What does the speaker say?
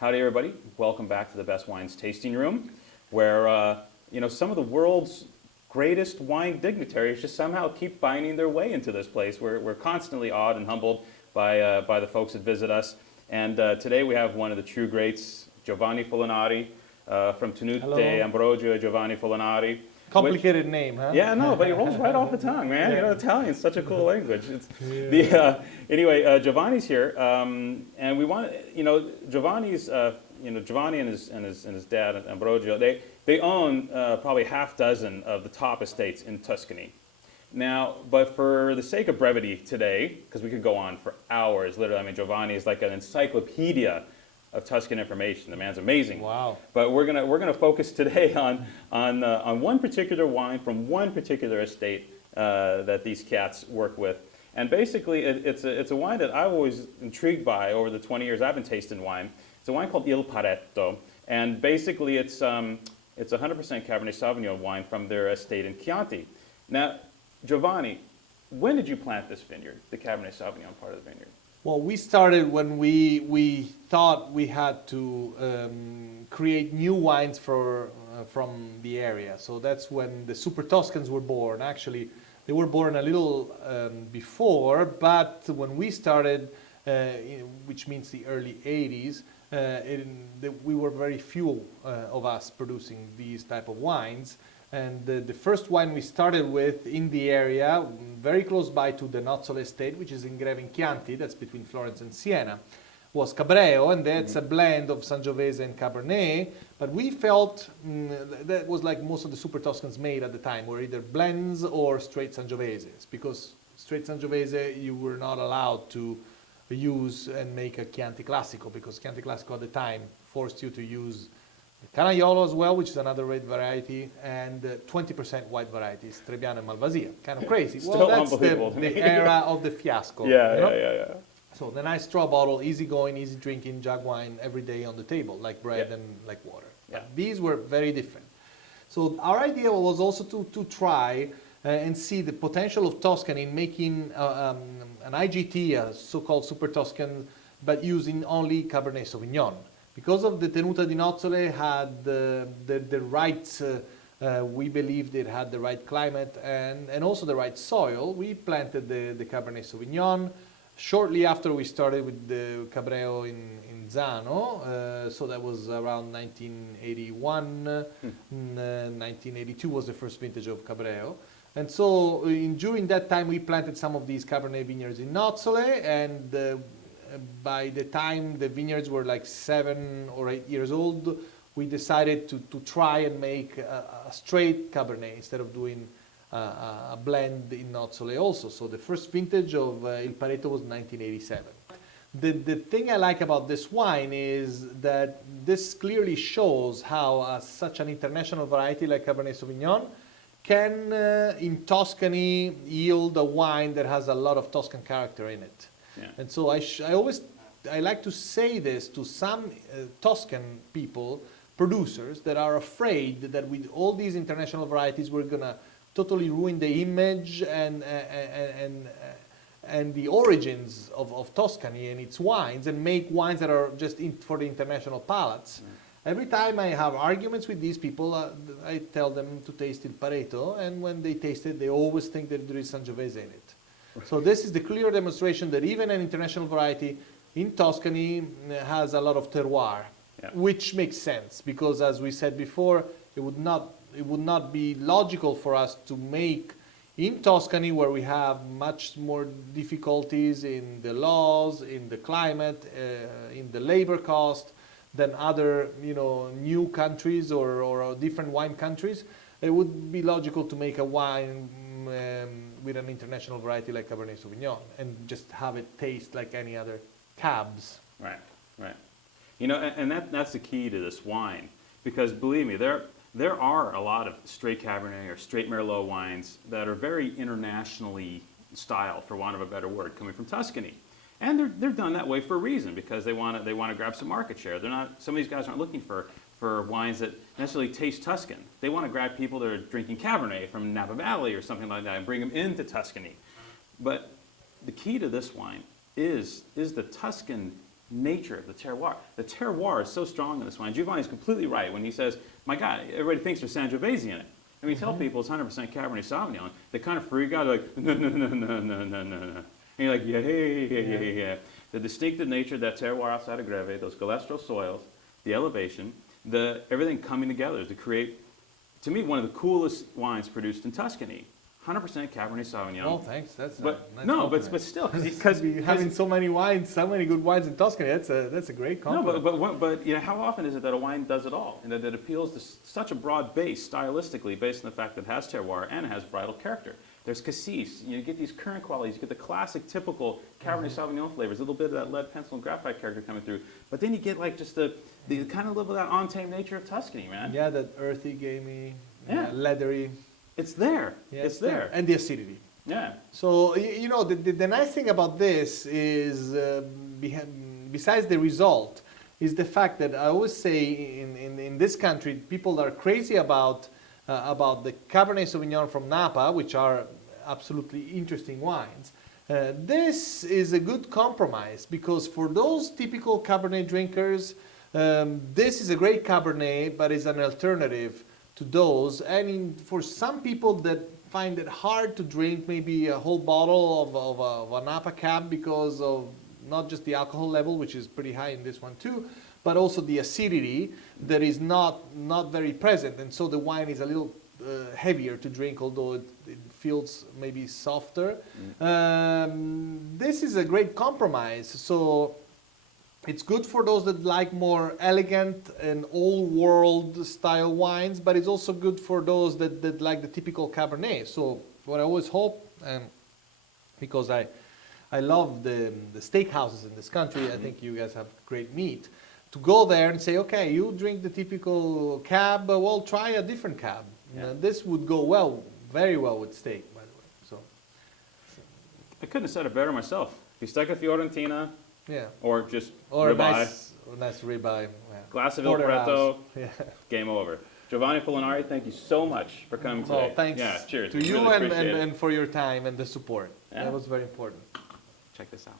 Howdy, everybody. Welcome back to the Best Wines Tasting Room, where some of the world's greatest wine dignitaries just somehow keep finding their way into this place. We're constantly awed and humbled by the folks that visit us. And today we have one of the true greats, Giovanni Folonari, from Tenute Ambrogio Giovanni Folonari. Complicated name, huh? Yeah, no, but it rolls right off the tongue, man. Yeah. Italian's such a cool language. Giovanni's here, and we want Giovanni's, Giovanni and his dad Ambrogio. They own probably half dozen of the top estates in Tuscany. Now, but for the sake of brevity today, because we could go on for hours, literally. I mean, Giovanni is like an encyclopedia of Tuscan information. The man's amazing. Wow. But we're gonna focus today on one particular wine from one particular estate that these cats work with. And basically, it's a wine that I've always intrigued by over the 20 years I've been tasting wine. It's a wine called Il Pareto, and basically it's 100% Cabernet Sauvignon wine from their estate in Chianti. Now, Giovanni, when did you plant this vineyard, the Cabernet Sauvignon part of the vineyard? Well, we started when we thought we had to create new wines from the area. So that's when the Super Tuscans were born. Actually, they were born a little before, but when we started, which means the early 80s, we were very few of us producing these type of wines. And the first wine we started with in the area, very close by to the Nozzole estate, which is in Greve in Chianti, that's between Florence and Siena, was Cabreo, and that's a blend of Sangiovese and Cabernet. But we felt that was like most of the Super Tuscans made at the time, were either blends or straight Sangioveses, because straight Sangiovese you were not allowed to use and make a Chianti Classico, because Chianti Classico at the time forced you to use Canaiolo as well, which is another red variety, and 20% white varieties, Trebbiano and Malvasia. Kind of crazy. Still well, that's unbelievable the era of the fiasco. Yeah. So the nice straw bottle, easy going, easy drinking, jug wine every day on the table, like bread and like water. Yeah. These were very different. So our idea was also to try and see the potential of Tuscany in making an IGT, a so-called Super Tuscan, but using only Cabernet Sauvignon. Because of the Tenuta di Nozzole had the right, we believed it had the right climate and also the right soil, we planted the Cabernet Sauvignon. Shortly after we started with the Cabreo in Zano, so that was around 1981, 1982 was the first vintage of Cabreo. And so during that time we planted some of these Cabernet vineyards in Nozzole, and by the time the vineyards were like 7 or 8 years old, we decided to try and make a straight Cabernet instead of doing a blend in Nozzole also. So the first vintage of Il Pareto was 1987. The thing I like about this wine is that this clearly shows how such an international variety like Cabernet Sauvignon can, in Tuscany, yield a wine that has a lot of Tuscan character in it. Yeah. And so I like to say this to some Tuscan people, producers, that are afraid that with all these international varieties we're gonna totally ruin the image and the origins of Tuscany and its wines, and make wines that are just for the international palates. Every time I have arguments with these people, I tell them to taste Il Pareto, and when they taste it, they always think that there is Sangiovese in it. So this is the clear demonstration that even an international variety in Tuscany has a lot of terroir, which makes sense, because as we said before, it would not be logical for us to make in Tuscany, where we have much more difficulties in the laws, in the climate, in the labor cost than other new countries or different wine countries. It would be logical to make a wine with an international variety like Cabernet Sauvignon and just have it taste like any other cabs. Right. And that's the key to this wine, because believe me, there are a lot of straight Cabernet or straight Merlot wines that are very internationally styled, for want of a better word, coming from Tuscany. And they're done that way for a reason, because they want to grab some market share. Some of these guys aren't looking for wines that necessarily taste Tuscan. They want to grab people that are drinking Cabernet from Napa Valley or something like that and bring them into Tuscany. But the key to this wine is the Tuscan nature of the terroir. The terroir is so strong in this wine. Giovanni's completely right when he says, my God, everybody thinks there's Sangiovese in it. And we tell people it's 100% Cabernet Sauvignon, they kind of freak out, like, no, no, no, no, no, no, no, no. And you're like, yeah. The distinctive nature of that terroir outside of Greve, those galestro soils, the elevation, everything coming together to create, to me, one of the coolest wines produced in Tuscany. 100% Cabernet Sauvignon. Oh, thanks. That's But nice no, compliment. but still, because having so many wines, so many good wines in Tuscany, that's a great compliment. No, but you know, how often is it that a wine does it all, and that it appeals to such a broad base stylistically, based on the fact that it has terroir and it has varietal character. There's cassis. You get these current qualities. You get the classic, typical Cabernet Sauvignon flavors, a little bit of that lead pencil and graphite character coming through. But then you get like just the kind of little bit of that on-tame nature of Tuscany, man. Yeah, that earthy, gamey, Yeah. leathery. It's there. Yeah, it's there. And the acidity. Yeah. So, you know, the nice thing about this is, besides the result, is the fact that I always say in this country, people are crazy about the Cabernet Sauvignon from Napa, which are absolutely interesting wines. This is a good compromise because for those typical Cabernet drinkers, this is a great Cabernet, but is an alternative to those. And for some people that find it hard to drink maybe a whole bottle of a Napa Cab because of not just the alcohol level, which is pretty high in this one too, but also the acidity that is not very present. And so the wine is a little heavier to drink, although it feels maybe softer. This is a great compromise. So it's good for those that like more elegant and old world style wines, but it's also good for those that like the typical Cabernet. So what I always hope, because I love the steakhouses in this country, I think you guys have great meat, to go there and say, okay, you drink the typical Cab, well, try a different Cab. Yeah. This would go very well with steak, by the way. So I couldn't have said it better myself. Bistecca Fiorentina, yeah. or just Or a ribeye, nice ribeye. Yeah. glass of Il Porterhouse. Pareto, Yeah. game over. Giovanni Folonari, thank you so much for coming today. Well, thanks Yeah, cheers. to We you really appreciate it. and for your time and the support. Yeah. That was very important. Check this out.